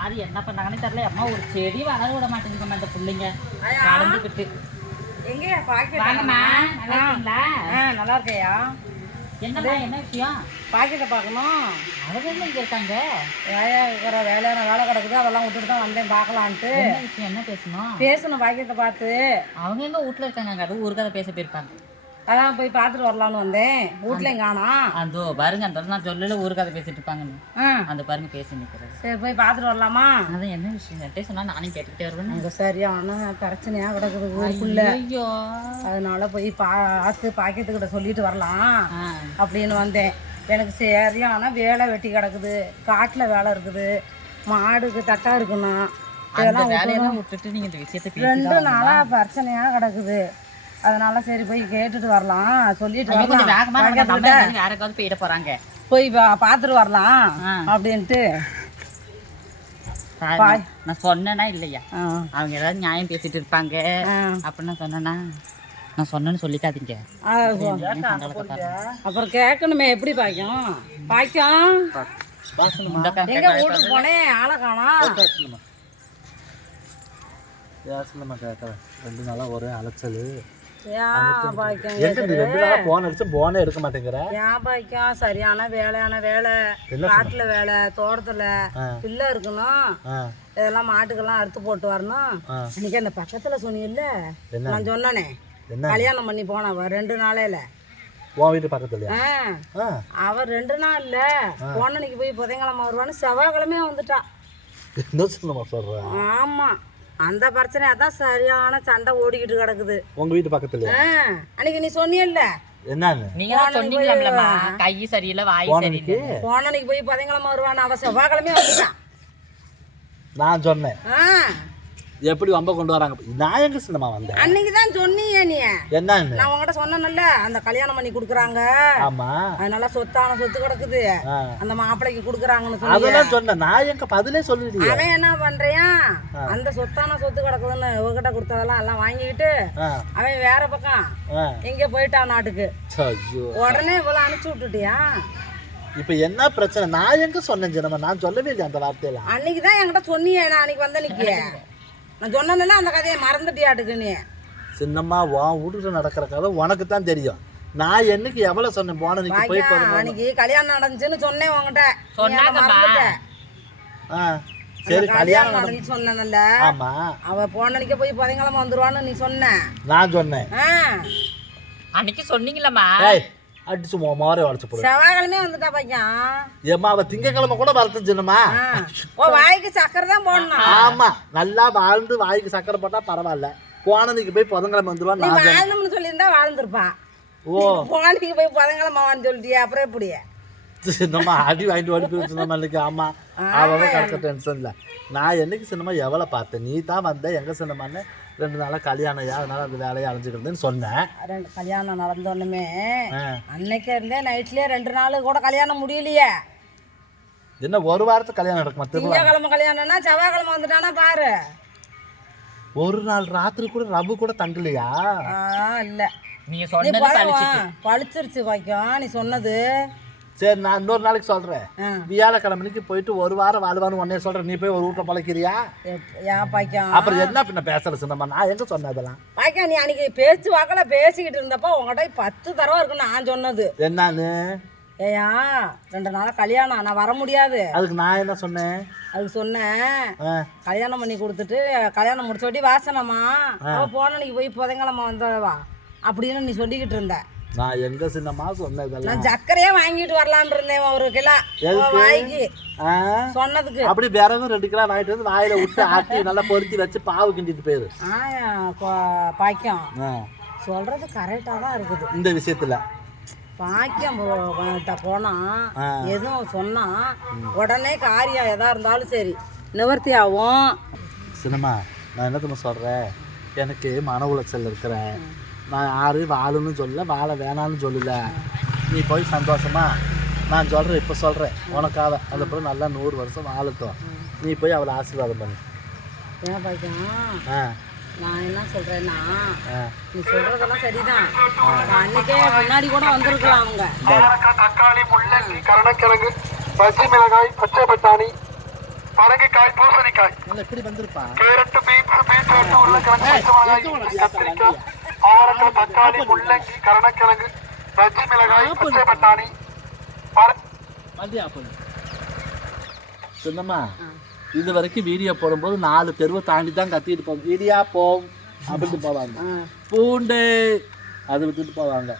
யாரு என்ன பண்ணாங்கன்னு தெரியல. அம்மா ஒரு செடி வளர விட மாட்டேங்குது அந்த பிள்ளைங்க கலந்துக்கிட்டு. எங்கயா பாக்கெட் வாங்கம்மா, நல்லா இருக்கீங்களா? நல்லா இருக்கையா? என்னம்மா என்ன விஷயம்? பாக்கெட்டை பார்க்கணும். அவங்க என்ன இங்கே இருக்காங்க? வேலையான வேலை கிடக்குது, அதெல்லாம் விட்டுட்டு தான் வந்தேன் பார்க்கலான்ட்டு. என்ன விஷயம், என்ன பேசணும் பாக்கெட்டை பார்த்து. அவங்க எங்க வீட்டில் இருக்காங்க, அது ஒரு கதை பேச போயிருப்பாங்க. அதான் போய் பார்த்துட்டு வரலான்னு வந்தேன். வீட்லையும் காணோம். அதோ பாருங்க, அந்த நான் சொல்லல ஒரு கதை பேசிட்டு இருப்பாங்கன்னு அந்த பாருங்க பேசி நிற்கிறது. சரி போய் பார்த்துட்டு வரலாமா? அதான் என்ன விஷயம் என்கிட்ட சொன்னா நானும் கேட்டுக்கிட்டே வருவேன். அங்கே சரியான பிரச்சனையா கிடக்குது ஊருக்குள்ள. ஐயோ, அதனால போய் பார்த்து பாக்கெட்டுக்கிட்ட சொல்லிட்டு வரலாம் அப்படின்னு வந்தேன். எனக்கு சரியான வேலை வெட்டி கிடக்குது, காட்டில் வேலை இருக்குது, மாடுக்கு தட்டா இருக்கணும். இதெல்லாம் வேலையெல்லாம் விட்டுட்டு நீங்க இந்த விஷயத்தை 2 நாளா பிரச்சனையா கிடக்குது. அதனால சரி போய் கேட்டுட்டு வரலாம் சொல்லிட்டு யாருக்காவது போயிட போறாங்க, போய் பார்த்துட்டு வரலாம் அப்படின்ட்டு. நான் சொன்னேன்னா இல்லையா, அவங்க ஏதாவது நியாயம் பேசிட்டு இருப்பாங்க அப்படின்னு சொன்னேன்னா நான் சொன்னேன்னு சொல்லிக்காதீங்க. அப்புறம் கேட்கணுமே எப்படி பாய்க்கும் எங்க வீட்டுக்கு போனேன், ஆளை காணோம். ரெண்டு நாளா ஒரே அலைச்சல். சரியான வேலையான வேலை, காட்டுல வேலை, தோட்டத்துல பிள்ளை இருக்கணும், இதெல்லாம் மாட்டுக்கெல்லாம் அறுத்து போட்டு வரணும். இன்னைக்கு அந்த பக்கத்துல சொன்னீங்கல்ல, நான் சொன்னனே கல்யாணம் பண்ணி போனவ 2 நாளையில வீட்டு பக்கத்துல அவர் 2 நாள் இல்ல போனன்னைக்கு போய் புதன்கிழமை வருவான்னு செவ்வாய்க்கிழமையே வந்துட்டா. ஆமா, அந்த பிரச்சனையா தான் சரியான சண்டை ஓடிக்கிட்டு கிடக்குது உங்க வீட்டு பக்கத்துல. அன்னைக்கு நீ சொன்னியல்ல, என்னன்னு நீங்க சொன்னீங்களா, கை சரியில்லை வாய் சரியில்லை, போனன்னைக்கு போய் புதன்கிழமை வருவான்னு அவ செவ்வாய்க்கிழமையே வந்துட்டான். நான் சொன்னேன் எப்படி வம்ப கொண்டு வராங்க, நான் எங்க சின்னமா வந்தேன். அன்னைக்கு தான் சொன்னீங்க நீ. என்ன நான் உங்ககிட்ட சொன்னேன்ல, அந்த கல்யாணம் பண்ணி குடுக்குறாங்க, ஆமா அதனால சொத்தான சொத்து கிடக்குது, அந்த மாப்பிள்ளைக்கு குடுக்குறாங்கன்னு சொல்லி அதெல்லாம் சொன்னேன். நான் எங்க பதிலே சொல்லிடுறேன். அவன் என்ன பண்றான், அந்த சொத்தான சொத்து கிடக்குதுன்னு இவகிட்ட கொடுத்ததெல்லாம் எல்லாம் வாங்கிக்கிட்டு அவன் வேற பக்கம் எங்க போயிட்டான் நாட்டுக்கு. உடனே இவ்வளவு அனுப்பிச்சு விட்டுட்டியா? இப்ப என்ன பிரச்சனை? நான் எங்க சொன்னேன் சின்னமா, நான் சொல்லவே இல்லை அந்த வார்த்தையில. அன்னைக்குதான் என்கிட்ட சொன்னியே, நான் அன்னைக்கு வந்த நிக்க நான் சொன்னேன்னா அந்த கதையை மறந்துட்டியாட்டுக்கு நீ. சின்னம்மா உன் வீட்டுல நடக்கிற கதை உனக்கு தான் தெரியும். நான் என்னைக்கு எவ்வளவு சொன்னேன் போன போய் அன்னைக்கு கல்யாணம் நடந்துச்சுன்னு சொன்னேன் உங்ககிட்ட. சரி கல்யாணம் நடந்துச்சு சொன்னேன்ல. ஆமா, அவ போனன்னைக்கு போய் புதன்கிழமை வந்துருவான்னு நீ சொன்ன. நான் சொன்னேன் அன்னைக்கு சொன்னீங்களா? அடிச்சு மாறே உடச்சு போடு. செவ்வாய்க்கிழமை வந்துட்டா பையன். ஏமா அவ திங்கக்கிழமை கூட வரட்டும் சின்னம்மா. ஓ வாய்க்கு சக்கரை தான் போடணும். ஆமா, நல்லா வாழ்ந்து வாய்க்கு சக்கரை போட்டா பரவாயில்ல. போனதுக்கு போய் புதன்கிழமை வந்துருவான். நான் வாழ்ந்தோம்னு சொல்லியிருந்தா வாழ்ந்துருப்பான். ஓ போனதுக்கு போய் புதன்கிழமை வான்னு சொல்லிட்டியா, அப்புறம் எப்படி சின்னம்மா அடி வாங்கிட்டு ஓடி போய் சின்னம்மா இன்னைக்கு. ஆமா, அவளை கிடக்க டென்ஷன் இல்லை. நான் என்னைக்கு சின்னம்மா எவ்வளோ பார்த்தேன், நீ தான் வந்த எங்க சின்னம்மான்னு 2 நாளா கல்யாணம், அதனால அந்த வேலையை அலைஞ்சிக்கிருந்தேன்னு சொன்னேன். கல்யாணம் நடந்தோன்னுமே அன்னைக்கே இருந்தே நைட்லயே 2 நாள் கூட கல்யாணம் முடியலையே. என்ன ஒரு வாரத்துக்கு கல்யாணம் நடக்குமா? திங்கக்கிழமை கல்யாணம்னா செவ்வாய்க்கிழமை வந்துட்டானா பாரு. ஒரு நாள் ராத்திரி கூட ரவு கூட தங்கலையா? இல்ல நீ சொன்னது பழிச்சிருச்சு வைக்கும் நீ சொன்னது. சரி, நான் இன்னொரு நாளைக்கு சொல்றேன். வியாழக்கிழமைக்கு போயிட்டு ஒரு வாரம் வாழ்வான்னு உடனே சொல்றேன். நீ போய் ஒரு வீட்டை பழக்கிறியா? அப்புறம் என்ன பின்ன பேசுற சின்னம்மா? நான் எங்க சொன்னேன் அதெல்லாம்? பாய்க்கா நீ அன்னைக்கு பேச்சு வாக்கல பேசிக்கிட்டு இருந்தப்ப உங்ககிட்ட 10 தடவை இருக்குன்னு நான் சொன்னது. என்னன்னு? ஏயா 2 நாளா கல்யாணம், நான் வர முடியாது. அதுக்கு நான் என்ன சொன்னேன்? அதுக்கு சொன்னேன் கல்யாணம் பண்ணி கொடுத்துட்டு கல்யாணம் முடிச்சோட்டி வாசனம்மா அவ போனன்னைக்கு போய் புதன்கிழமை வந்தவா அப்படின்னு நீ சொல்லிக்கிட்டு இருந்த. நான் எங்க சின்னம்மா சொன்னதெல்லாம்? நான் சக்கரையே வாங்கிட்டு வரலான்னு இருந்தேன் 1 கிலோ வாங்கி சொன்னதுக்கு. அப்படி விறகு 2 கிலோ வாங்கிட்டு வந்து வாயில விட்டு ஆட்டி நல்லா பொருத்தி வச்சு பாவு கிண்டிட்டு போயிரு. பாய்க்கம் சொல்றது கரெக்டா தான் இருக்குது இந்த விஷயத்துல. பாக்கியம் போனா எதுவும் சொன்னா உடனே காரியம் எதா இருந்தாலும் சரி நிவர்த்தி ஆகும். சினிமா நான் என்ன சொல்றேன், எனக்கு மன உளைச்சல் இருக்கிறேன். நான் யாரு வாழணும்னு சொல்லல, வாழ வேணான்னு சொல்லல. நீ போய் சந்தோஷமா, நான் சொல்கிறேன் இப்போ சொல்கிறேன் உனக்காக, அந்த பிறகு நல்லா 100 வருஷம் வாழட்டும். நீ போய் அவளை ஆசீர்வாதம் பண்ணு. ஏன் பாய்க்கா நான் என்ன சொல்றேன்னா, நீ சொல்றதெல்லாம் சரிதான். அன்னைக்கே முன்னாடி கூட வந்திருக்கலாம் அவங்க. தக்காளி, முள்ளங்கி, கருணக்கிழங்கு, பச்சை மிளகாய், பச்சை பட்டாணி, பரங்கிக்காய், பூசணிக்காய், நல்லா எப்படி வந்திருப்பா கேரட், பீன்ஸ், பீட்ரூட், உருளைக்கிழங்கு, பச்சை மிளகாய், கத்திரிக்காய், அவரைக்காய், தக்காளி, முள்ளங்கி, கருணக்கிழங்கு, பச்சை மிளகாய், பச்சை பட்டாணி, வண்டி ஆப்பல் சொன்னம்மா. இது வரைக்கும் வீடியோ போடும்போது 4 தெருவை தாண்டி தான் கத்திட்டு போவோம். வீடியா போம் அப்படின்ட்டு போவாங்க. பூண்டு அது விட்டுட்டு போவாங்க,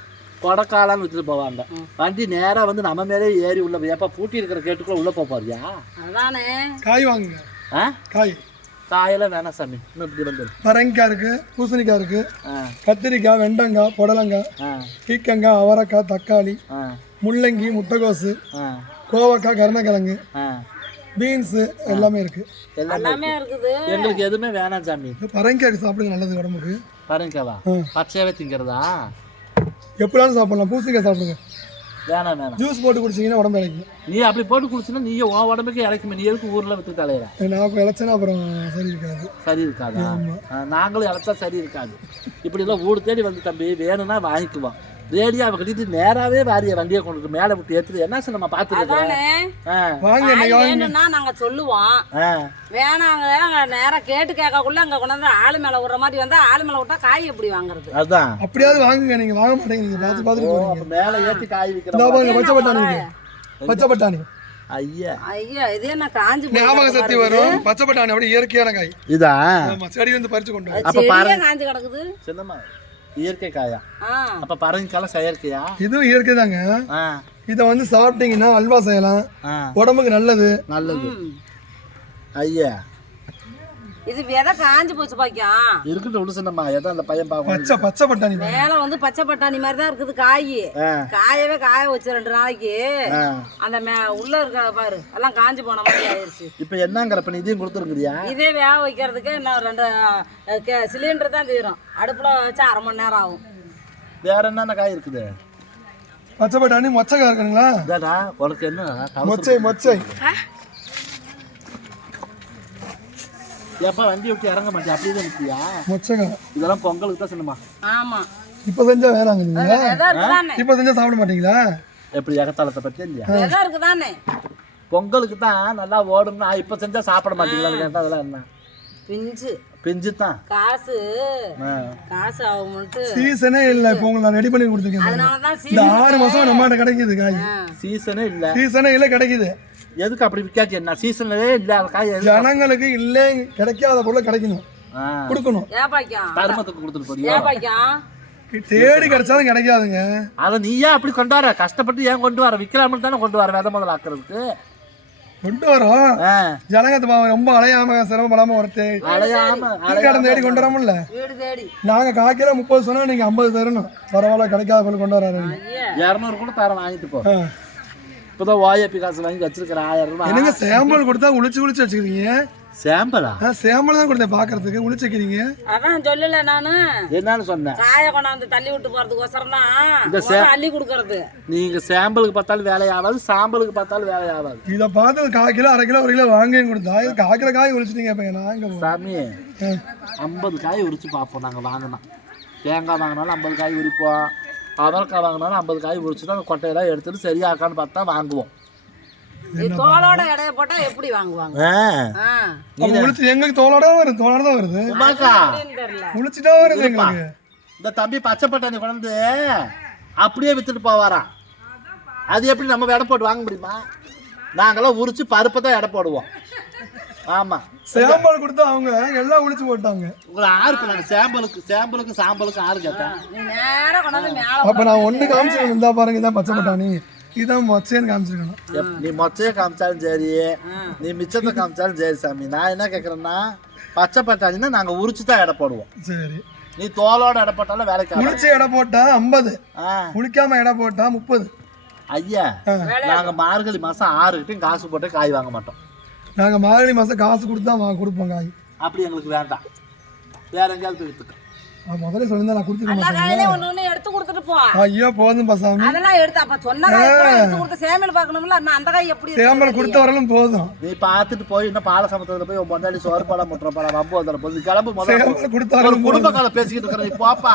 கொடைக்காலான்னு விட்டுட்டு போவாங்க. வண்டி நேராக வந்து நம்ம மேலே ஏறி உள்ள போய் எப்போ பூட்டி இருக்கிற கேட்டுக்குள்ள உள்ள போறியா? அதானே காய் வாங்குங்க. காய் காயெல்லாம் வேணாம் சாமி. இன்னும் இப்படி வந்து பரங்கிக்காய் இருக்கு, பூசணிக்காய் இருக்கு, கத்திரிக்காய், வெண்டங்காய், புடலங்காய், பீக்கங்காய், அவரைக்காய், தக்காளி, முள்ளங்கி, முட்டைகோசு, கோவக்காய், கருணக்கிழங்கு, பீன்ஸு எல்லாமே இருக்கு. எல்லாமே இருக்குது. எங்களுக்கு எதுவுமே வேணாம் சாமி. பரங்கிக்காய் சாப்பிடுங்க, நல்லது உடம்புக்கு. பரங்கிக்காவா பச்சையாவே திங்கிறதா? எப்படினாலும் சாப்பிடலாம். பூசணிக்காய் சாப்பிடுங்க. வேணாம் வேணாம். ஜூஸ் போட்டு குடிச்சிங்கன்னா உடம்பு இறக்கும். நீ அப்படி போட்டு குடிச்சினா நீ உன் உடம்புக்கு இறக்குமே. நீ எதுக்கு ஊரில் விட்டு தலையிற? நான் இழைச்சேன்னா அப்புறம் சரி இருக்காது. சரி இருக்காதா? நாங்களும் இழைச்சா சரி இருக்காது. இப்படிலாம் ஊடு தேடி வந்து தம்பி வேணும்னா வாங்கிக்குவோம். ரேடியாவை கட்டிட்டு நேராவே வாரிய வண்டியை கொண்டு மேலே விட்டு ஏற்றுது. என்ன சார் நம்ம பார்த்துருக்கோம். வேணும்னா நாங்க சொல்லுவோம், வேணாங்க நேரம் கேட்டு கேட்கக்குள்ள அங்க கொண்டாந்து ஆளு மேல விடுற மாதிரி வந்தா ஆளு மேல விட்டா காய் எப்படி வாங்குறது? அதான் அப்படியாவது வாங்குங்க. நீங்க வாங்க மாட்டேங்க. நீங்க பார்த்து பார்த்துட்டு மேலே ஏற்றி காய் விற்கிறோம். பச்சை பட்டாணி இருக்கு. பச்சை பட்டாணி ஐயா ஐயா இது என்ன காஞ்சி ஞாபக சக்தி வரும். பச்சை பட்டாணி அப்படி இயற்கையான காய். இதா செடி வந்து பறிச்சு கொண்டு அப்ப பாருங்க காஞ்சி கிடக்குது. சின்னம்மா இயற்கை காயா? அப்ப பரங்கிக்காய் செயற்கையா? இதுவும் இயற்கை தாங்க. இதை வந்து சாப்பிட்டீங்கன்னா அல்வா செய்யலாம், உடம்புக்கு நல்லது. நல்லது ஐயா. இது விதை காஞ்சி போச்சு பாக்கியா இருக்கட்டும் விடு சின்னம்மா. ஏதோ அந்த பையன் பச்சை பச்சை பட்டாணி மேல வந்து பச்சை பட்டாணி மாதிரி தான் இருக்குது காய். காயவே காய வச்சு 2 நாளைக்கு அந்த உள்ள இருக்க பாரு எல்லாம் காஞ்சி போன மாதிரி ஆயிடுச்சு. இப்ப என்னங்கிறப்ப இதையும் கொடுத்துருக்கிறியா? இதே வேக வைக்கிறதுக்கு இன்னும் 2 சிலிண்டர் தான் தீரும். அடுப்புல வச்சா 1/2 மணி நேரம் ஆகும். வேற என்னென்ன காய் இருக்குது? பச்சை பட்டாணி, மொச்சக்காய் இருக்குங்களா? இதாடா உனக்கு என்ன மொச்சை? மொச்சை எப்ப வண்டி விட்டு இறங்க மாட்டேன் அப்படியே தான் நிற்கியா? மொச்சக்காய் இதெல்லாம் பொங்கலுக்கு தான் சின்னம்மா. ஆமா இப்ப செஞ்சா வேறாங்க. இப்ப செஞ்சா சாப்பிட மாட்டீங்களா? எப்படி எகத்தாளத்தை பத்தி இல்லையா? இருக்குதானே பொங்கலுக்கு தான் நல்லா ஓடும்னா இப்ப செஞ்சா சாப்பிட மாட்டீங்களா கேட்டா அதெல்லாம் என்ன பிஞ்சு பிஞ்சு தான் காசு ஆகும்ட்டு சீசனே இல்ல. இப்போ உங்களுக்கு நான் ரெடி பண்ணி கொடுத்துருக்கேன். அதனாலதான் இந்த 6 மாசம் நம்மகிட்ட கிடைக்குது காய். சீசனே இல்ல. சீசனே இல்ல கிடைக்குது. எதுக்கு அப்படி விற்காச்சு? என்ன சீசன்லயே இல்ல காய்? ஜனங்களுக்கு இல்ல கிடைக்காத பொருளை கிடைக்கணும், கொடுக்கணும். தர்மத்துக்கு கொடுத்துட்டு போறியா? தேடி கிடைச்சாலும் கிடைக்காதுங்க. அதை நீயா அப்படி கொண்டு வர? கஷ்டப்பட்டு ஏன் கொண்டு வர? விற்கலாம்னு தானே கொண்டு வர. விதை முதல்ல ஆக்குறதுக்கு கொண்டு வரோம். ஜனங்கத்தை ரொம்ப அலையாம சிரமப்படாம ஒருத்தே தேடி கொண்டு வரோம்ல. நாங்க காய்க்கிற 30 சொன்னா நீங்க 50 தரணும். பரவாயில்ல கிடைக்காத பொருள் கொண்டு வராரு. 200 கூட தரம் வாங்கிட்டு போ. இப்போதான் ஓஏபி காசு வாங்கி வச்சிருக்கிறேன் 1000 ரூபாய். என்னங்க சாம்பிள் கொடுத்தா உளிச்சு வச்சுக்கிறீங்க? சாம்பிளா? சாம்பிள் தான் கொடுத்தேன் பாக்குறதுக்கு. உளிச்சு வைக்கிறீங்க. அதான் சொல்லல நானு. என்னன்னு சொன்னேன்? காய கொண்டாந்து தள்ளி விட்டு போறதுக்கு ஒசரம் தான் அள்ளி கொடுக்கறது. நீங்க சாம்பிளுக்கு பார்த்தாலும் வேலையாகாது, சாம்பிளுக்கு பார்த்தாலும் வேலையாகாது. இதை பார்த்து 1/4 கிலோ 1/2 கிலோ 1 கிலோ வாங்கி கொடுத்தா இது காய்க்கிற காய் உளிச்சிட்டீங்க. இப்போ நாங்க சாமி 50 காய் உரிச்சு பார்ப்போம். நாங்கள் வாங்கினோம் தேங்காய் வாங்கினாலும் 50 காய் உரிப்போம். அவரைக்காய் வாங்கினாலும் 50 காய் உரிச்சுட்டு அந்த கொட்டையெல்லாம் எடுத்துட்டு சரியாக்கான்னு பார்த்தா வாங்குவோம். தோலோட எடைய போட்டா எப்படி வாங்குவாங்க? எங்களுக்கு தோலோட வருது. தோலோட தான் வருது. உளிச்சுட்டா வருது எங்களுக்கு. இந்த தம்பி பச்சை பட்டாணி கொண்டு அப்படியே வித்துட்டு போவாராம். அது எப்படி நம்ம எடை போட்டு வாங்க முடியுமா? நாங்களாம் உரிச்சு பருப்பை தான் எடை போடுவோம். ஆமா சாம்பல் கொடுத்தா அவங்க எல்லாம் உளிச்சு போட்டாங்க. உங்களை ஆறு நாங்கள் சாம்பலுக்கு ஆறு கேட்டேன். அப்ப நான் ஒண்ணு காமிச்சிருக்கேன். இருந்தா பாருங்க, இதான் பச்சை பட்டாணி, இதான் மொச்சைன்னு காமிச்சிருக்கணும். நீ மொச்சையை காமிச்சாலும் சரி, நீ மிச்சத்தை காமிச்சாலும் சரி சாமி. நான் என்ன கேட்குறேன்னா பச்சை பட்டாணின்னா நாங்கள் உரிச்சு தான் எடை போடுவோம். சரி, நீ தோலோட எடை போட்டாலும் வேலைக்கு உளிச்சு எடை போட்டா 50, உளிக்காம எடை போட்டா 30. ஐயா நாங்கள் மார்கழி மாதம் 6 கிட்டையும் காசு போட்டு காய் வாங்க மாட்டோம். நாங்கள் மார்கழி மாதம் காசு கொடுத்தா கொடுப்போம் காய். அப்படி எங்களுக்கு வேண்டாம். வேற எங்கேயாவது வித்துக்க. முதல்ல சொல்லிருந்தா நான் கொடுத்துருக்கேன். எடுத்து கொடுத்துட்டு போ. ஐயோ போதும் பசாமி. அதெல்லாம் எடுத்து அப்ப சொன்ன எடுத்து கொடுத்து சேமல் பார்க்கணும்ல. அந்த காய் எப்படி சேமல் கொடுத்த வரலும் போதும். நீ பார்த்துட்டு போய் இன்னும் பால சமத்துல போய் உன் பொண்டாடி சோறு பாலம் முட்டுற பாலம் வம்பு வந்துட போது. கிளம்பு முதல்ல கொடுத்தாலும் குடும்ப காலம் பேசிக்கிட்டு இருக்கிற நீ போப்பா.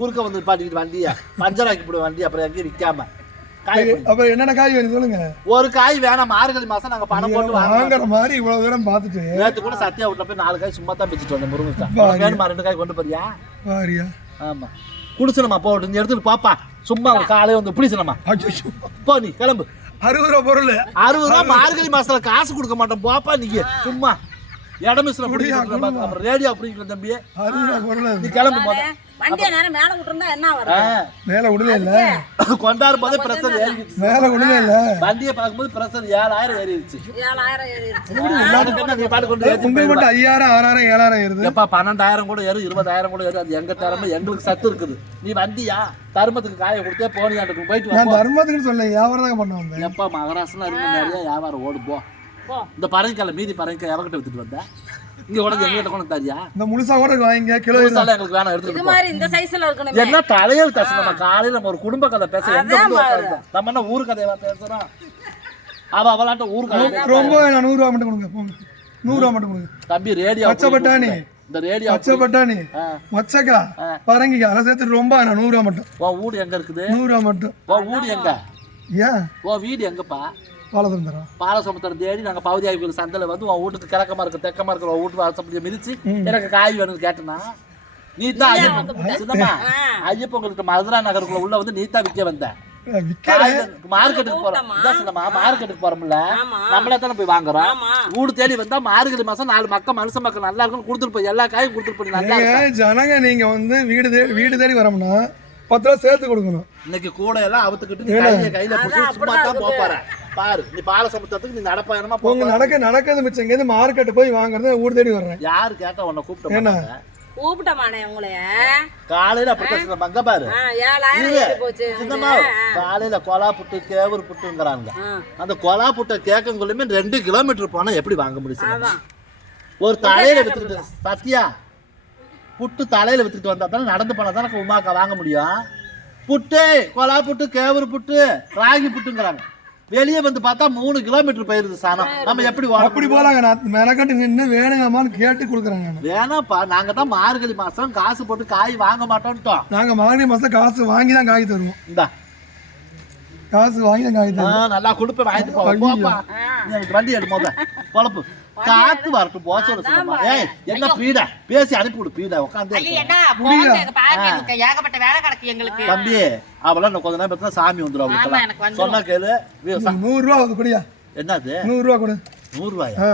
குறுக்க வந்து பாட்டிக்கிட்டு வண்டியா பஞ்சர் ஆக்கி போடு வண்டி. அப்புறம் எங்கேயும் விற்காம காய் அப்புறம் என்னென்ன காய் வேணும் சொல்லுங்க. ஒரு காய் வேணாம், மார்கழி மாசம் நாங்க பணம் போட்டு வாங்குற மாதிரி இவ்வளவு தூரம் பார்த்துட்டு நேற்று கூட சத்யா வீட்டுல போய் 4 காய் சும்மா தான் பிச்சுட்டு வந்தேன். முருங்கக்காய் வேணுமா 2 காய் கொண்டு போறியா? வாரியா? ஆமா குடிச்சனமா போட்டு நீ எடுத்துட்டு பாப்பா. சும்மா காலையில வந்து பிடிச்சனமா போ, நீ கிளம்பு. 60 ரூபா பொருள் 60 ரூபா மார்கழி மாசத்துல காசு கொடுக்க மாட்டோம் போப்பா. நீங்க சும்மா இடமிஸ்ல அப்புறம் ரேடியோ அப்படிங்கிற தம்பி 60 ரூபா பொருள் நீ கிளம்பு போத. வண்டியை நேரம் மேல விட்டுருந்தா என்ன வரும்? மேல விடவே இல்ல, கொண்டாடும் போதே பிரஷர் ஏறிடுச்சு. மேல விடவே இல்ல, வண்டியை பார்க்கும்போது பிரஷர் 7000 ஏறிடுச்சு. 7000 ஏறிடுச்சு. நீ பாட்டு கொண்டு உங்களுக்கு மட்டும் 5000 6000 7000 ஏறுது. எப்பா 12000 கூட ஏறு, 20000 கூட ஏறு. அது எங்க திறமை, எங்களுக்கு சத்து இருக்குது. நீ வந்தியா தர்மத்துக்கு காய கொடுத்தே போனியாட்டுக்கு போயிட்டு நான் தர்மத்துக்கு சொல்ல வியாபாரம் தான் பண்ண வந்தேன். எப்பா மகராசனா இருக்கு, நிறைய வியாபாரம் ஓடு போ. இந்த பரங்கிக்கால மீதி பரங்கிக்காய் எவகிட்ட வித்துட்டு வந்த? இங்க உனக்கு எங்கிட்ட கொண்டு தரியா? இந்த முழுசா கூட வாங்கிங்க, கிலோ எங்களுக்கு வேணாம், எடுத்துட்டு இது மாதிரி இந்த சைஸ்ல இருக்கணும். என்ன தலையில் தசை. நம்ம காலையில நம்ம ஒரு குடும்ப கதை பேச நம்ம என்ன ஊர் கதையா பேசுறோம்? அவளாட்ட ஊர் கதை ரொம்ப 100 ரூபா மட்டும் கொடுங்க, போங்க 100 ரூபா மட்டும் கொடுங்க. தம்பி ரேடியோ பச்சை பட்டாணி, இந்த ரேடியோ பச்சை பட்டாணி, மச்சக்கா, பரங்கிக்கா அதை சேர்த்து ரொம்ப 100 ரூபா மட்டும். உன் வீடு எங்க இருக்குது? 100 ரூபா மட்டும். உன் வீடு எங்க? ஏன் உன் வீடு எங்கப்பா? பாலசமுத்திரம். பாலசமுத்திரம் தேடி நாங்க பகுதியாகி கோயில் சந்தையில வந்து உன் வீட்டுக்கு கிழக்கமா இருக்கு தெக்கமா இருக்கிற உன் வீட்டு வாசப்படியை மிதிச்சு எனக்கு காய் வேணும்னு கேட்டனா நீ தான் சின்னமா ஐயப்பங்களுக்கு மதுரா நகருக்குள்ள உள்ள வந்து நீ தான் விற்க வந்த. மார்க்கெட்டுக்கு போறோம், மார்க்கெட்டுக்கு போறோம்ல, நம்மளே தானே போய் வாங்குறோம். வீடு தேடி வந்தா மார்கழி மாசம் 4 மக்கள் மனுஷ மக்கள் நல்லா இருக்குன்னு கொடுத்துட்டு போய் எல்லா காயும் கொடுத்துட்டு போய் நல்லா ஜனங்க. நீங்க வந்து வீடு தேடி வரோம்னா 10 ரூபா சேர்த்து கொடுக்கணும். இன்னைக்கு கூட எல்லாம் அவுத்துக்கிட்டு கையில பிடிச்சி சும்மா தான் போப்பாரு. பாரு நீ பாலசமுத்திரத்துக்கு நீ நடப்பயணமா போங்க. நடக்கிறது மிச்சம். இங்க மார்க்கெட் போய் வாங்குறது ஊர் தேடி வர்றேன். யாரு கேட்டா உன்னை கூப்பிட்டேன்? கூப்பிட்டமானே உங்களைய காலையில அப்படி மங்க பாரு. 7000 ஏறி போச்சு. காலையில கொலா புட்டு கேவூர் புட்டுங்கிறாங்க. அந்த கொலா புட்டை கேட்கக்குள்ளுமே 2 கிலோமீட்டர் போனா எப்படி வாங்க முடியும்? ஒரு தலையில வித்துக்கிட்டு சத்தியா புட்டு தலையில வித்துக்கிட்டு வந்தா தானே நடந்து போனா தானே உமாக்கா வாங்க முடியும். புட்டு கொலா புட்டு கேவூர் புட்டு ராகி புட்டுங்கிறாங்க. வெளியே வந்து பார்த்தா 3 கிலோமீட்டர் போயிருது சாணம். நம்ம எப்படி அப்படி போலாங்க? மெனக்கட்டு நின்று வேணுங்கம்மான்னு கேட்டு கொடுக்குறாங்க. வேணாம்ப்பா, நாங்க தான் மார்கழி மாசம் காசு போட்டு காய் வாங்க மாட்டோம்ட்டோம். நாங்க மார்கழி மாசம் காசு வாங்கி தான் காய் தருவோம். இந்தா காசு வாங்கி தான் காய் தருவோம். நல்லா கொடுப்பேன், வாங்கிட்டு போப்பா. எனக்கு வண்டி எடு போத பொழப்பு காத்து வரட்டும் போச சொல்லுமா. ஏய் என்ன பீடா பேசி அனுப்பி விடு. பீடா உட்காந்து ஏகப்பட்ட வேலை கிடக்கு எங்களுக்கு. தம்பி அவள கொஞ்ச நேரம் பார்த்தா சாமி வந்துடும். அவளுக்கு சொன்னா கேளு. 100 ரூபா அது குடியா? என்னது 100 ரூபா கொடு. 100 ரூபாயா?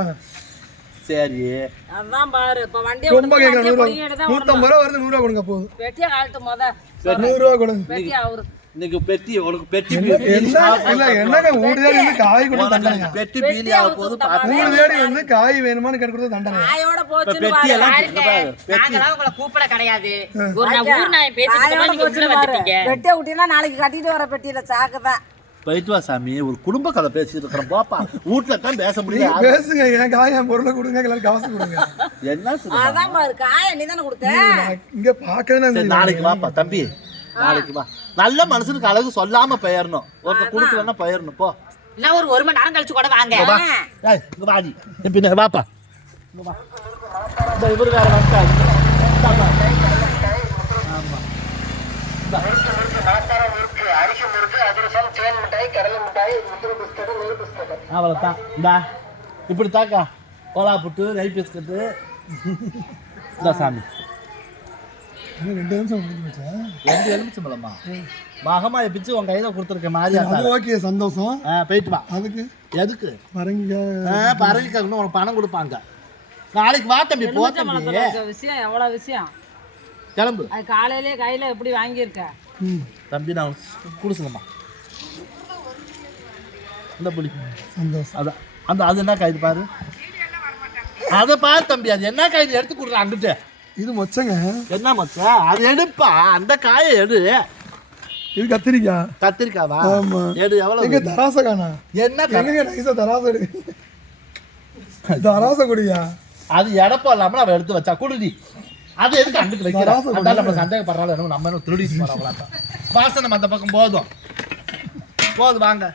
சரி அதான் பாரு. இப்ப வண்டியை ரொம்ப கேக்குற 100 ரூபா 150 ரூபா வருது. 100 ரூபா கொடுங்க போதும். வெட்டியா காலத்து மொத 100 ரூபா கொடுங்க. வெட்டியா அவரு இன்னைக்கு பெட்டி உனக்கு பெட்டி இல்ல என்னங்க ஊடுதேடி வந்து காய் கொடுத்து தண்டனை. பெட்டி பீலி ஆக போது ஊடுதேடி வந்து காய் வேணுமான்னு கேட்டு கொடுத்து தண்டனை. காயோட போச்சு. பெட்டி எல்லாம் நாங்கலாம் உங்களை கூப்பிட கிடையாது. ஒரு ஊர் நாய் பேசிட்டு நீங்க உள்ள வந்துட்டீங்க. வெட்டியா விட்டீங்கன்னா நாளைக்கு கட்டிட்டு வர பெட்டியில சாக்குதான். போயிட்டு வா சாமி. ஒரு குடும்ப கதை பேசிட்டு இருக்கிறோம் போப்பா. வீட்டுல தான் பேச முடியாது. பேசுங்க. என் காய் என் பொருளை கொடுங்க, எல்லாரும் காசு கொடுங்க. என்ன அதான் பாரு காய நீ தானே கொடுத்த. இங்க பாக்குறேன். நாளைக்கு வாப்பா தம்பி, நாளைக்கு வா. நல்ல மனுஷனுக்கு அழகு சொல்லாம பெயரணும். ஒருத்தர் கொடுக்கலன்னா பெயரணும். போ இல்ல ஒரு 1 மணி நேரம் கழிச்சு கூட வாங்க. இங்க வாடி பின்ன வாப்பா. இவரு வேற வந்துட்டாரு. அவ்வளோதான். இந்தா இப்படி தாக்கா கோலா புட்டு நெய் பிஸ்கட்டு. இந்த சாமி 2 நிமிஷம் முடிஞ்சு. 2 எலுமிச்சம் பழமா மகமா பிச்சு உன் கையில கொடுத்துருக்க மாதிரி. ஓகே சந்தோஷம். போயிட்டு வா. அதுக்கு எதுக்கு பரங்கிக்காய் பரங்கிக்காய் உனக்கு பணம் கொடுப்பாங்க. நாளைக்கு வா தம்பி. போ தம்பி. விஷயம் எவ்வளவு விஷயம். கிளம்பு. அது காலையிலே கையில எப்படி வாங்கியிருக்க தம்பி? நான் குடிச்சுங்கம்மா. இந்த பிடிக்கும் சந்தோஷம். அதான் அந்த அது என்ன காய்து பாரு. அதை பாரு தம்பி. அது என்ன காய்து எடுத்து கொடுக்குறேன் அங்கிட்டு. இது மொச்சங்க. என்ன மச்சா? அது எடுப்பா. அந்த காயை எடு. இது கத்திரிக்காய். கத்திரிக்காவா? ஆமா. எடு. எவ்வளவு? எங்க தராசை காணா? என்ன எங்க நைஸா தராசை எடு. தராசை குடியா? அது எடப்பா இல்லாம அவன் எடுத்து வச்சா குடுடி. அது எதுக்கு அங்கிட்டு வைக்கிறோம்? அதான் நம்ம சந்தேகப்படுறாள். என்ன நம்ம என்ன திருடிட்டு போறோம். வாசனை அந்த பக்கம் போதும் போதும். வாங்க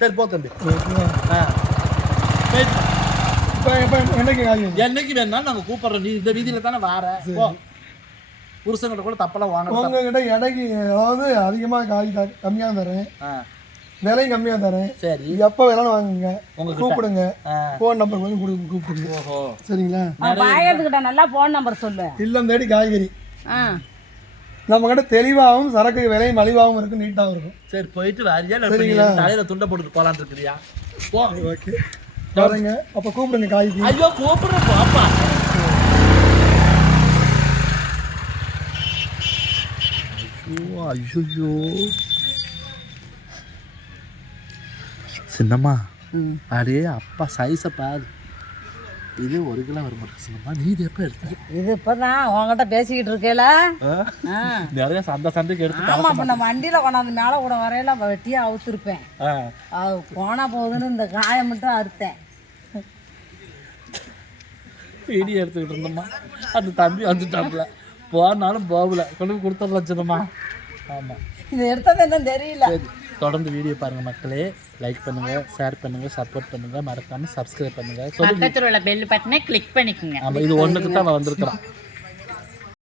சரி போ தம்பி. என்னைக்கு வேணாலும் நாங்க கூப்பிடுறோம். நீ இந்த வீதியில தானே வார. புருஷங்கிட்ட கூட தப்பெல்லாம் வாங்க. உங்ககிட்ட இடைக்கு ஏதாவது அதிகமா காய் கம்மியா தரேன். விலையும் கம்மியா தரேன். சரி எப்போ வேணாலும் வாங்குங்க, உங்ககிட்ட. கூப்பிடுங்க. ஃபோன் நம்பர் வந்து கூப்பிடுங்க. ஓஹோ சரிங்களா? பாயத்துக்கிட்ட நல்லா ஃபோன் நம்பர் சொல்லு. இல்லம் தேடி காய்கறி ஆ நம்ம கிட்ட தெளிவாகவும் சரக்கு விலையும் மலிவாகவும் இருக்கும், நீட்டாகவும் இருக்கும். சரி போயிட்டு வாரியா சரிங்களா? தலையில துண்டை போட்டுட்டு போலான்னு இருக்கிறியா? போ. ஓகே பாருங்க, அப்போ கூப்பிடுங்க காய்கறி. ஐயோ கூப்பிடுறேன் பாப்பா. ஐயோ சின்னம்மா, அடே அப்பா சைஸை பாரு. இது 1 கிலோ வர மாட்டேன் சின்னம்மா. நீ இது எப்போ எடுத்த? இது இப்பதான் உங்ககிட்ட பேசிக்கிட்டு இருக்கேல. நிறைய சண்டைக்கு எடுத்து. ஆமா, இப்ப நான் வண்டியில கொண்டாந்து மேல கூட வரையில வெட்டியா அவுத்திருப்பேன். அது போனா போகுதுன்னு இந்த காயை மட்டும் அறுத்தேன். வீடியோ எடுத்துக்கிட்டு இருந்தோம்மா, அந்த தம்பி வந்துட்டாப்புல. போனாலும் போகல, கொண்டு போய் கொடுத்துடலாம் சின்னம்மா. ஆமாம், இது எடுத்தது என்னன்னு தெரியல. சரி தொடர்ந்து வீடியோ பாருங்கள் மக்களே. லைக் பண்ணுங்கள், ஷேர் பண்ணுங்கள், சப்போர்ட் பண்ணுங்கள், மறக்காமல் சப்ஸ்கிரைப் பண்ணுங்கள். பக்கத்தில் உள்ள பெல் பட்டனை கிளிக் பண்ணிக்கோங்க. ஆமாம், இது ஒன்றுக்கு தான் வந்திருக்கிறோம்.